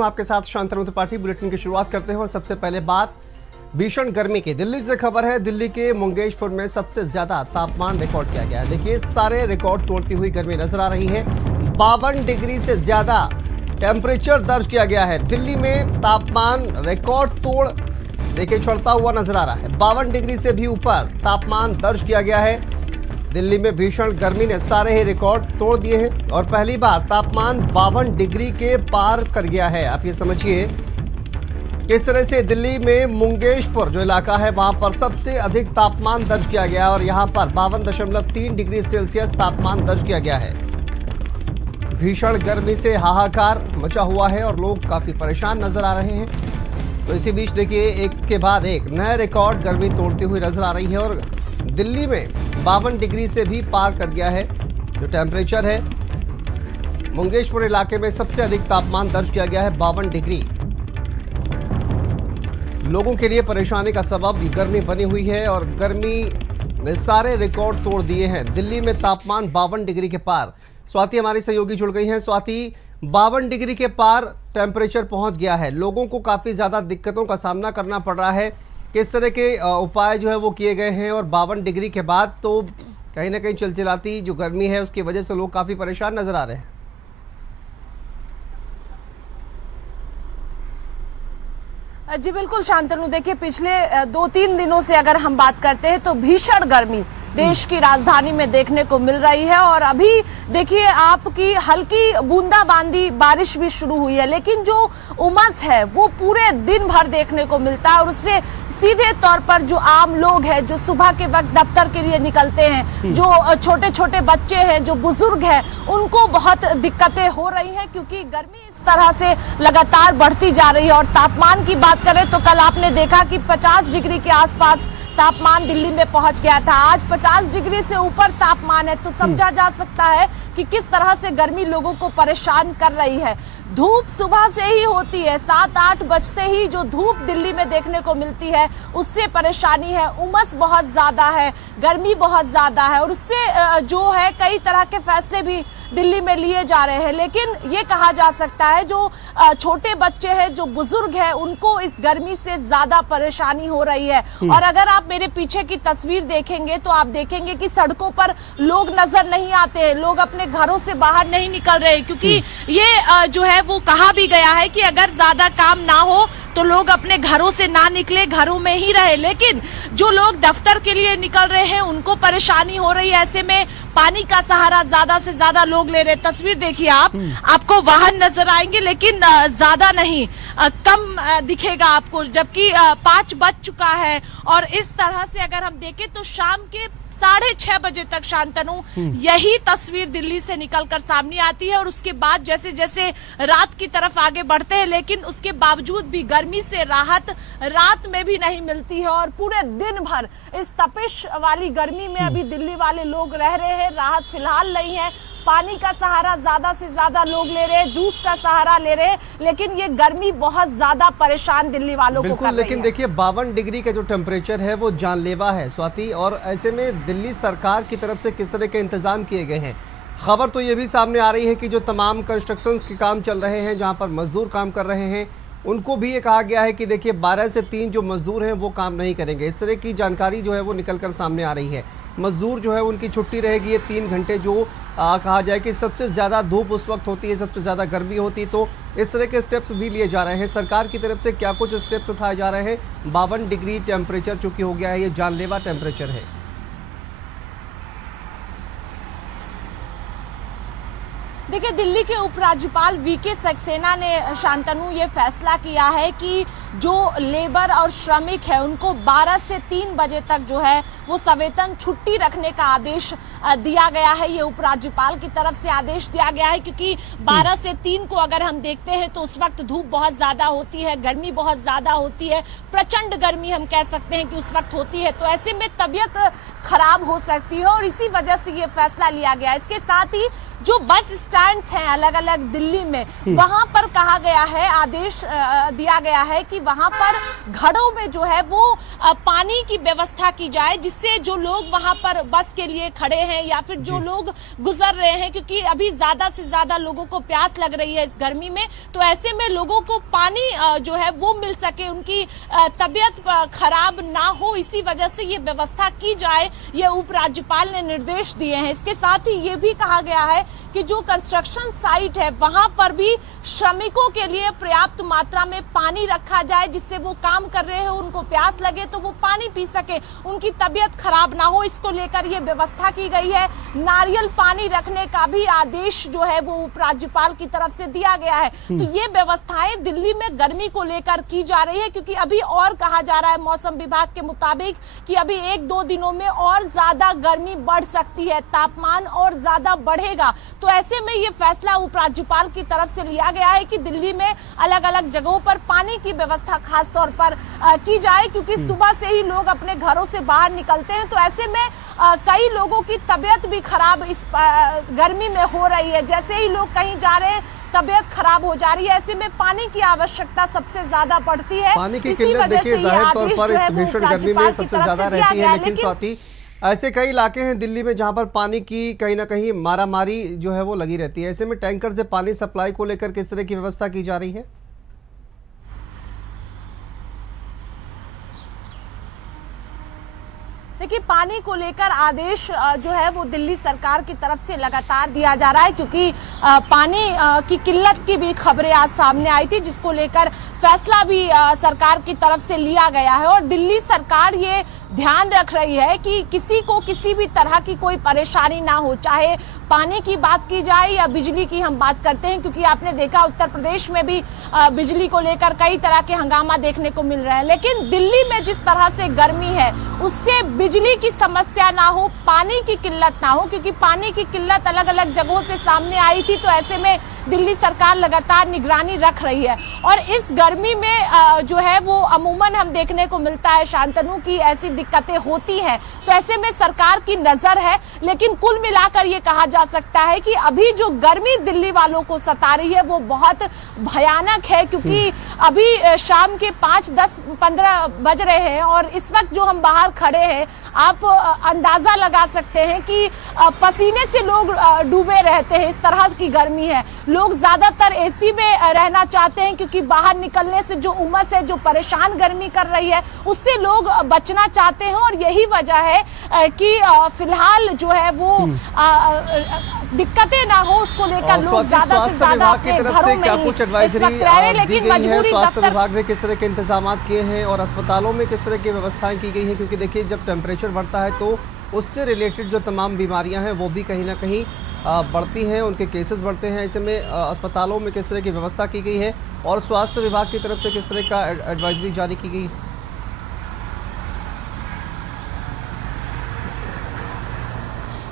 आपके साथ शांतनु त्रिपाठी। बुलेटिन की शुरुआत करते हैं और सबसे पहले बात भीषण गर्मी की। दिल्ली से खबर है। दिल्ली के मुंगेशपुर में सबसे ज्यादा तापमान रिकॉर्ड किया गया है। देखिए, सारे रिकॉर्ड तोड़ती हुई गर्मी नजर आ रही है। 52 डिग्री से ज्यादा टेम्परेचर दर्ज किया गया है। दिल्ली में तापमान रिकॉर्ड तोड़ देखिए चढ़ता हुआ नजर आ रहा है। 52 डिग्री से भी ऊपर तापमान दर्ज किया गया है। दिल्ली में भीषण गर्मी ने सारे ही रिकॉर्ड तोड़ दिए हैं और पहली बार तापमान 52 डिग्री के पार कर गया है। आप ये समझिए किस तरह से दिल्ली में मुंगेशपुर जो इलाका है वहां पर सबसे अधिक तापमान दर्ज किया गया और यहां पर 52.3 डिग्री सेल्सियस तापमान दर्ज किया गया है। भीषण गर्मी से हाहाकार मचा हुआ है और लोग काफी परेशान नजर आ रहे हैं। तो इसी बीच देखिए, एक के बाद एक नए रिकॉर्ड गर्मी तोड़ती हुई नजर आ रही है और दिल्ली में 52 डिग्री से भी पार कर गया है जो टेम्परेचर है। मुंगेशपुर इलाके में सबसे अधिक तापमान दर्ज किया गया है 52 डिग्री। लोगों के लिए परेशानी का सबब गर्मी बनी हुई है और गर्मी ने सारे रिकॉर्ड तोड़ दिए हैं। दिल्ली में तापमान 52 डिग्री के पार। स्वाति हमारी सहयोगी जुड़ गई हैं। स्वाति, 52 डिग्री के पार टेम्परेचर पहुंच गया है। लोगों को काफी ज्यादा दिक्कतों का सामना करना पड़ रहा है। किस तरह के उपाय जो है वो किए गए हैं और 52 डिग्री के बाद तो कहीं ना कहीं चिलचिलाती जो गर्मी है उसकी वजह से लोग काफी परेशान नजर आ रहे हैं। जी बिल्कुल शांतनु, देखिए पिछले 2-3 दिनों से अगर हम बात करते हैं तो भीषण गर्मी देश की राजधानी में देखने को मिल रही है और अभी देखिए आपकी हल्की बूंदाबांदी बारिश भी शुरू हुई है, लेकिन जो उमस है वो पूरे दिन भर देखने को मिलता है और उससे सीधे तौर पर जो आम लोग हैं, जो सुबह के वक्त दफ्तर के लिए निकलते हैं, जो छोटे छोटे बच्चे हैं, जो बुजुर्ग हैं, उनको बहुत दिक्कतें हो रही हैं क्योंकि गर्मी इस तरह से लगातार बढ़ती जा रही है। और तापमान की बात करें तो कल आपने देखा कि 50 डिग्री के आसपास तापमान दिल्ली में पहुंच गया था। आज 50 डिग्री से ऊपर तापमान है तो समझा जा सकता है कि किस तरह से गर्मी लोगों को परेशान कर रही है। धूप सुबह से ही होती है, 7-8 बजते ही जो धूप दिल्ली में देखने को मिलती है उससे परेशानी है। उमस बहुत ज्यादा है, गर्मी बहुत ज्यादा है और उससे जो है कई तरह के फैसले भी दिल्ली में लिए जा रहे हैं। लेकिन ये कहा जा सकता है जो छोटे बच्चे हैं, जो बुजुर्ग हैं, उनको इस गर्मी से ज्यादा परेशानी हो रही है। और अगर आप मेरे पीछे की तस्वीर देखेंगे तो आप देखेंगे कि सड़कों पर लोग नजर नहीं आते हैं, लोग अपने घरों से बाहर नहीं निकल रहे क्योंकि ये जो है वो कहा भी गया है कि अगर ज्यादा काम ना हो तो लोग अपने घरों से ना निकले, घरों में ही रहे। लेकिन जो लोग दफ्तर के लिए निकल रहे हैं उनको परेशानी हो रही है। ऐसे में पानी का सहारा ज्यादा से ज्यादा लोग ले रहे हैं। तस्वीर देखिए आपको वाहन नजर आएंगे लेकिन ज्यादा नहीं, कम दिखेगा आपको, जबकि 5 बज चुका है। और इस तरह से अगर हम देखें तो शाम के 6:30 बजे तक शांतनु यही तस्वीर दिल्ली से निकलकर सामने आती है और उसके बाद जैसे जैसे रात की तरफ आगे बढ़ते हैं, लेकिन उसके बावजूद भी गर्मी से राहत रात में भी नहीं मिलती है और पूरे दिन भर इस तपिश वाली गर्मी में अभी दिल्ली वाले लोग रह रहे हैं। राहत फिलहाल नहीं है। पानी का सहारा ज्यादा से ज्यादा लोग ले रहे हैं, जूस का सहारा ले रहे हैं, लेकिन ये गर्मी बहुत ज्यादा परेशान दिल्ली वालों को कर रही है। लेकिन देखिए, 52 डिग्री का जो टेम्परेचर है वो जानलेवा है स्वाति। और ऐसे में दिल्ली सरकार की तरफ से किस तरह के इंतजाम किए गए हैं? खबर तो ये भी सामने आ रही है कि जो तमाम कंस्ट्रक्शंस के काम चल रहे हैं, जहाँ पर मजदूर काम कर रहे हैं, उनको भी ये कहा गया है कि देखिए 12 से 3 जो मजदूर हैं वो काम नहीं करेंगे। इस तरह की जानकारी जो है वो निकलकर सामने आ रही है। मजदूर जो है उनकी छुट्टी रहेगी ये 3 घंटे, जो कहा जाए कि सबसे ज़्यादा धूप उस वक्त होती है, सबसे ज़्यादा गर्मी होती है। तो इस तरह के स्टेप्स भी लिए जा रहे हैं। सरकार की तरफ से क्या कुछ स्टेप्स उठाए जा रहे हैं? 52 डिग्री टेम्परेचर चूँकि हो गया है, ये जानलेवा टेम्परेचर है। देखिए, दिल्ली के उपराज्यपाल वीके सक्सेना ने शांतनु ये फैसला किया है कि जो लेबर और श्रमिक है उनको 12 से 3 बजे तक जो है वो सवेतन छुट्टी रखने का आदेश दिया गया है। ये उपराज्यपाल की तरफ से आदेश दिया गया है क्योंकि 12 से 3 को अगर हम देखते हैं तो उस वक्त धूप बहुत ज्यादा होती है, गर्मी बहुत ज्यादा होती है, प्रचंड गर्मी हम कह सकते हैं कि उस वक्त होती है। तो ऐसे में तबीयत खराब हो सकती है और इसी वजह से ये फैसला लिया गया है। इसके साथ ही जो बस स्टैंड प्लांट्स हैं अलग अलग दिल्ली में, वहां पर कहा गया है, आदेश दिया गया है कि वहां पर घड़ों में जो है वो पानी की व्यवस्था की जाए, जिससे जो लोग वहां पर बस के लिए खड़े हैं या फिर जो लोग गुजर रहे हैं, क्योंकि अभी ज्यादा से ज्यादा लोगों को प्यास लग रही है इस गर्मी में, तो ऐसे में लोगों को पानी जो है वो मिल सके, उनकी तबीयत खराब ना हो, इसी वजह से ये व्यवस्था की जाए, ये उपराज्यपाल ने निर्देश दिए हैं। इसके साथ ही ये भी कहा गया है कि जो कंस्ट्रक्शन साइट है वहां पर भी श्रमिकों के लिए पर्याप्त मात्रा में पानी रखा जाए, जिससे वो काम कर रहे हो, उनको प्यास लगे तो वो पानी पी सके, उनकी तबीयत खराब ना हो, इसको लेकर ये व्यवस्था की गई है। नारियल पानी रखने का भी आदेश जो है वो उपराज्यपाल की तरफ से दिया गया है। तो ये व्यवस्थाएं दिल्ली में गर्मी को लेकर की जा रही है, क्योंकि अभी और कहा जा रहा है मौसम विभाग के मुताबिक कि अभी 1-2 दिनों में और ज्यादा गर्मी बढ़ सकती है, तापमान और ज्यादा बढ़ेगा। तो ऐसे में ये फैसला उपराज्यपाल की तरफ से लिया गया है कि दिल्ली में अलग अलग जगहों पर पानी की व्यवस्था खास तौर पर की जाए, क्योंकि सुबह से ही लोग अपने घरों से बाहर निकलते हैं। तो ऐसे में कई लोगों की तबीयत भी खराब इस गर्मी में हो रही है, जैसे ही लोग कहीं जा रहे हैं तबीयत खराब हो जा रही है, ऐसे में पानी की आवश्यकता सबसे ज्यादा बढ़ती है। पानी की किल्लत देखिए जाहिर तौर पर इस भीषण गर्मी में सबसे ज्यादा रहती है, लेकिन स्वाति ऐसे कई इलाके हैं दिल्ली में जहां पर पानी की कहीं ना कहीं मारामारी जो है वो लगी रहती है। ऐसे में टैंकर से पानी सप्लाई को लेकर किस तरह की व्यवस्था की जा रही है? देखिए, पानी को लेकर आदेश जो है वो दिल्ली सरकार की तरफ से लगातार दिया जा रहा है, क्योंकि पानी की किल्लत की भी खबरें आज सामने आई थी, जिसको लेकर फैसला भी सरकार की तरफ से लिया गया है। और दिल्ली सरकार ये ध्यान रख रही है कि किसी को किसी भी तरह की कोई परेशानी ना हो, चाहे पानी की बात की जाए या बिजली की हम बात करते हैं, क्योंकि आपने देखा उत्तर प्रदेश में भी बिजली को लेकर कई तरह के हंगामा देखने को मिल रहा है। लेकिन दिल्ली में जिस तरह से गर्मी है उससे बिजली की समस्या ना हो, पानी की किल्लत ना हो, क्योंकि पानी की किल्लत अलग अलग जगहों से सामने आई थी। तो ऐसे में दिल्ली सरकार लगातार निगरानी रख रही है। और इस गर्मी में जो है वो अमूमन हम देखने को मिलता है शांतनु की ऐसी दिक्कतें होती हैं, तो ऐसे में सरकार की नजर है। लेकिन कुल मिलाकर ये कहा जा सकता है कि अभी जो गर्मी दिल्ली वालों को सता रही है वो बहुत भयानक है, क्योंकि अभी शाम के 5-10-15 बज रहे हैं और इस वक्त जो हम बाहर खड़े हैं आप अंदाजा लगा सकते हैं कि पसीने से लोग डूबे रहते हैं, इस तरह की गर्मी है। लोग ज्यादातर एसी में रहना चाहते हैं, क्योंकि बाहर निकलने से जो उमस है, जो परेशान गर्मी कर रही है, उससे लोग बचना चाहते हैं। और यही वजह है कि फिलहाल जो है वो दिक्कतें ना हो, उसको लेकर लोग ज्यादा से ज्यादा अपने घरों में ही इस वक्त रह रहे हैं। लेकिन मजबूरी स्वास्थ्य विभाग ने किस तरह के इंतजाम किए हैं और अस्पतालों में किस तरह की व्यवस्थाएं की गई हैं? क्योंकि देखिए जब टेम्परेचर बढ़ता है तो उससे रिलेटेड जो तमाम बीमारियां हैं वो भी कहीं ना कहीं बढ़ती हैं, उनके केसेस बढ़ते हैं। ऐसे में अस्पतालों में किस तरह की व्यवस्था की गई है और स्वास्थ्य विभाग की तरफ से किस तरह का एडवाइजरी जारी की गई है?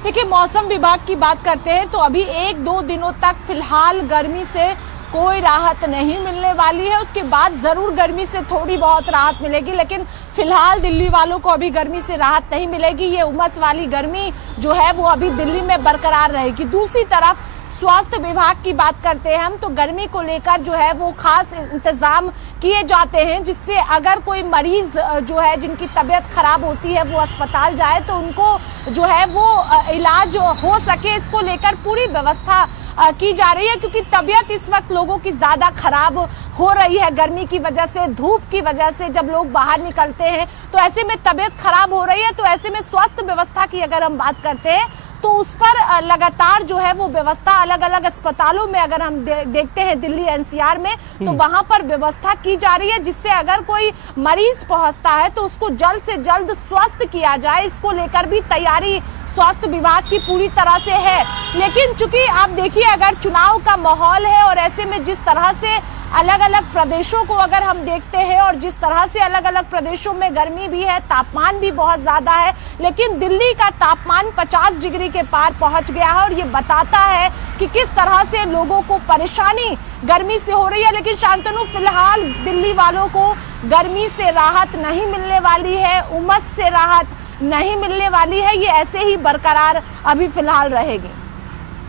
देखिए, मौसम विभाग की बात करते हैं तो अभी 1-2 दिनों तक फिलहाल गर्मी से कोई राहत नहीं मिलने वाली है। उसके बाद जरूर गर्मी से थोड़ी बहुत राहत मिलेगी, लेकिन फिलहाल दिल्ली वालों को अभी गर्मी से राहत नहीं मिलेगी। ये उमस वाली गर्मी जो है वो अभी दिल्ली में बरकरार रहेगी। दूसरी तरफ स्वास्थ्य विभाग की बात करते हैं हम, तो गर्मी को लेकर जो है वो खास इंतजाम किए जाते हैं, जिससे अगर कोई मरीज जो है जिनकी तबीयत खराब होती है वो अस्पताल जाए तो उनको जो है वो इलाज हो सके, इसको लेकर पूरी व्यवस्था की जा रही है। क्योंकि तबीयत इस वक्त लोगों की ज्यादा खराब हो रही है गर्मी की वजह से, धूप की वजह से जब लोग बाहर निकलते हैं तो ऐसे में तबीयत खराब हो रही है। तो ऐसे में स्वास्थ्य व्यवस्था की अगर हम बात करते हैं तो उस पर लगातार जो है वो व्यवस्था अलग अलग अस्पतालों में अगर हम देखते हैं दिल्ली एनसीआर में, तो वहां पर व्यवस्था की जा रही है, जिससे अगर कोई मरीज पहुंचता है तो उसको जल्द से जल्द स्वस्थ किया जाए। इसको लेकर भी तैयारी स्वास्थ्य विभाग की पूरी तरह से है। लेकिन चूंकि आप देखिए अगर चुनाव का माहौल है और ऐसे में जिस तरह से अलग अलग प्रदेशों को अगर हम देखते हैं और जिस तरह से अलग अलग प्रदेशों में गर्मी भी है, तापमान भी बहुत ज्यादा है, लेकिन दिल्ली का तापमान 50 डिग्री के पार पहुंच गया है और ये बताता है कि किस तरह से लोगों को परेशानी गर्मी से हो रही है। लेकिन शांतनु, फिलहाल दिल्ली वालों को गर्मी से राहत नहीं मिलने वाली है, उमस से राहत नहीं मिलने वाली है, ये ऐसे ही बरकरार अभी फिलहाल रहेगी।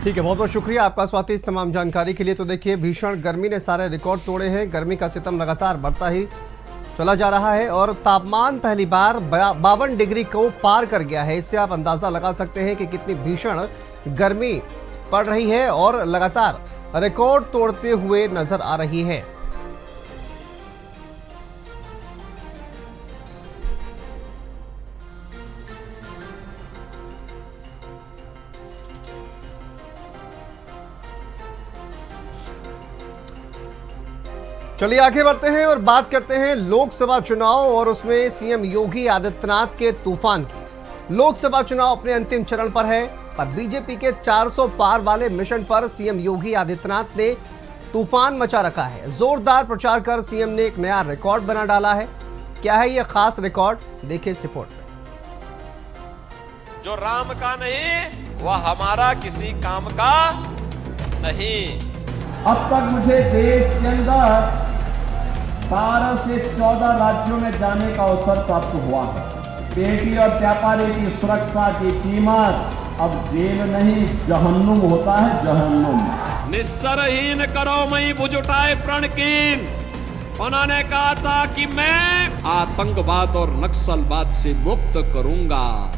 ठीक है, बहुत बहुत शुक्रिया आपका स्वाति इस तमाम जानकारी के लिए। तो देखिए, भीषण गर्मी ने सारे रिकॉर्ड तोड़े हैं। गर्मी का सितम लगातार बढ़ता ही चला जा रहा है और तापमान पहली बार 52 डिग्री को पार कर गया है। इससे आप अंदाजा लगा सकते हैं कि कितनी भीषण गर्मी पड़ रही है और लगातार रिकॉर्ड तोड़ते हुए नजर आ रही है। चलिए आगे बढ़ते हैं और बात करते हैं लोकसभा चुनाव और उसमें सीएम योगी आदित्यनाथ के तूफान की। लोकसभा चुनाव अपने अंतिम चरण पर है, पर बीजेपी के 400 पार वाले मिशन पर सीएम योगी आदित्यनाथ ने तूफान मचा रखा है। जोरदार प्रचार कर सीएम ने एक नया रिकॉर्ड बना डाला है। क्या है यह खास रिकॉर्ड, देखिए इस रिपोर्ट में। जो राम का नहीं वह हमारा किसी काम का नहीं। अब तक मुझे देश के अंदर 12 से 14 राज्यों में जाने का अवसर प्राप्त हुआ है। बेटी और व्यापारी की सुरक्षा की कीमत अब जेल नहीं जहन्नुम होता है, जहन्नुम। निस्सरहीन करो मई बुझ उठाए प्रण कीन। उन्होंने कहा था कि मैं आतंकवाद और नक्सलवाद से मुक्त करूंगा।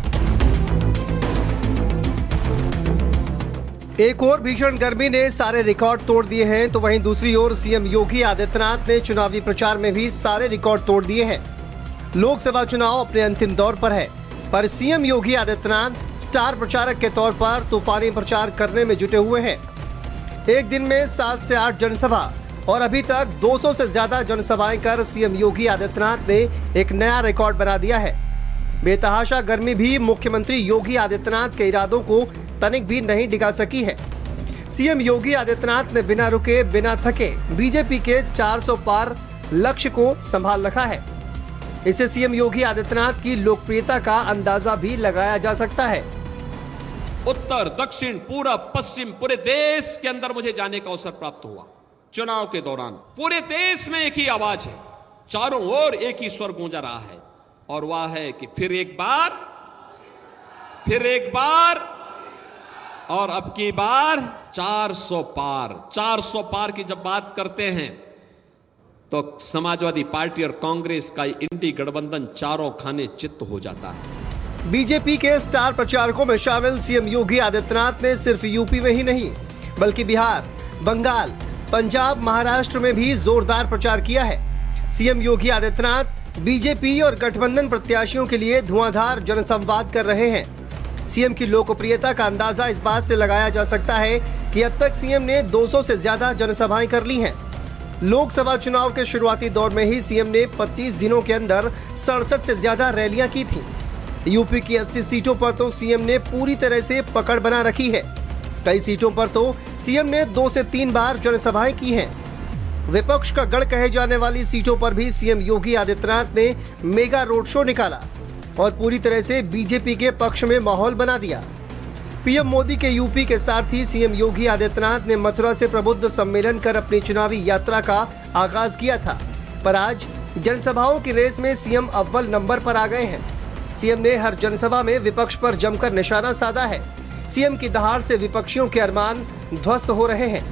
एक और भीषण गर्मी ने सारे रिकॉर्ड तोड़ दिए हैं, तो वहीं दूसरी ओर सीएम योगी आदित्यनाथ ने चुनावी प्रचार में भी सारे रिकॉर्ड तोड़ दिए हैं। लोकसभा चुनाव अपने अंतिम दौर पर है, पर सीएम योगी आदित्यनाथ स्टार प्रचारक के तौर पर तूफानी प्रचार करने में जुटे हुए हैं। एक दिन में 7 से 8 जनसभा और अभी तक 200 से ज्यादा जनसभाएं कर सीएम योगी आदित्यनाथ ने एक नया रिकॉर्ड बना दिया है। बेतहाशा गर्मी भी मुख्यमंत्री योगी आदित्यनाथ के इरादों को तनिक भी नहीं डिगा सकी है। सीएम योगी आदित्यनाथ ने बिना रुके बिना थके बीजेपी के 400 पार लक्ष्य को संभाल रखा है। इससे सीएम योगी आदित्यनाथ की लोकप्रियता का अंदाजा भी लगाया जा सकता है। उत्तर दक्षिण पूरब पश्चिम पूरे देश के अंदर मुझे जाने का अवसर प्राप्त हुआ। चुनाव के दौरान पूरे देश में एक ही आवाज है, चारों ओर एक ही स्वर गूंजा रहा है, और वह है कि फिर एक बार और अब की बार 400 पार। 400 पार की जब बात करते हैं तो समाजवादी पार्टी और कांग्रेस का इंडी गठबंधन चारों खाने चित्त हो जाता है। बीजेपी के स्टार प्रचारकों में शामिल सीएम योगी आदित्यनाथ ने सिर्फ यूपी में ही नहीं बल्कि बिहार, बंगाल, पंजाब, महाराष्ट्र में भी जोरदार प्रचार किया है। सीएम योगी आदित्यनाथ बीजेपी और गठबंधन प्रत्याशियों के लिए धुआंधार जनसंवाद कर रहे हैं। सीएम की लोकप्रियता का अंदाजा इस बात से लगाया जा सकता है कि अब तक सीएम ने 200 से ज्यादा जनसभाएं कर ली हैं। लोकसभा चुनाव के शुरुआती दौर में ही सीएम ने 25 दिनों के अंदर 67 से ज्यादा रैलियां की थी। यूपी की 80 सीटों पर तो सीएम ने पूरी तरह से पकड़ बना रखी है। कई सीटों पर तो सीएम ने 2 से 3 बार जनसभाएं की हैं। विपक्ष का गढ़ कहे जाने वाली सीटों पर भी सीएम योगी आदित्यनाथ ने मेगा रोड शो निकाला और पूरी तरह से बीजेपी के पक्ष में माहौल बना दिया। पीएम मोदी के यूपी के साथ ही सीएम योगी आदित्यनाथ ने मथुरा से प्रबुद्ध सम्मेलन कर अपनी चुनावी यात्रा का आगाज किया था, पर आज जनसभाओं की रेस में सीएम अव्वल नंबर पर आ गए हैं। सीएम ने हर जनसभा में विपक्ष पर जमकर निशाना साधा है। सीएम की दहाड़ से विपक्षियों के अरमान ध्वस्त हो रहे हैं।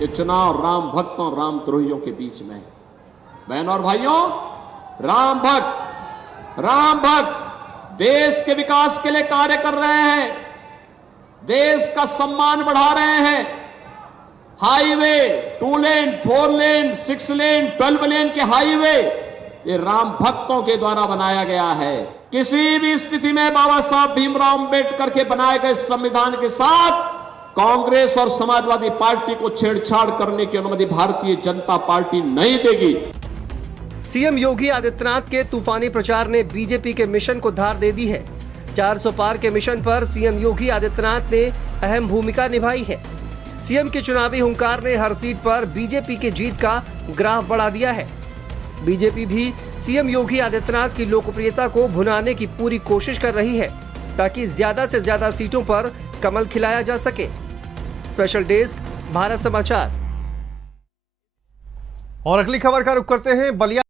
ये चुनाव राम भक्तों राम द्रोहियों के बीच में है। बहनों और भाइयों, राम भक्त देश के विकास के लिए कार्य कर रहे हैं, देश का सम्मान बढ़ा रहे हैं। हाईवे 2 लेन, 4 लेन, 6 लेन, 12 लेन के हाईवे ये राम भक्तों के द्वारा बनाया गया है। किसी भी स्थिति में बाबा साहब भीमराव अंबेडकर के बनाए गए संविधान के साथ कांग्रेस और समाजवादी पार्टी को छेड़छाड़ करने की अनुमति भारतीय जनता पार्टी नहीं देगी। सीएम योगी आदित्यनाथ के तूफानी प्रचार ने बीजेपी के मिशन को धार दे दी है। 400 पार के मिशन पर सीएम योगी आदित्यनाथ ने अहम भूमिका निभाई है। सीएम के चुनावी हुंकार ने हर सीट पर बीजेपी की जीत का ग्राफ बढ़ा दिया है। बीजेपी भी सीएम योगी आदित्यनाथ की लोकप्रियता को भुनाने की पूरी कोशिश कर रही है ताकि ज्यादा से ज्यादा सीटों पर कमल खिलाया जा सके। स्पेशल डेस्क, भारत समाचार। और अगली खबर का रुख करते हैं बलिया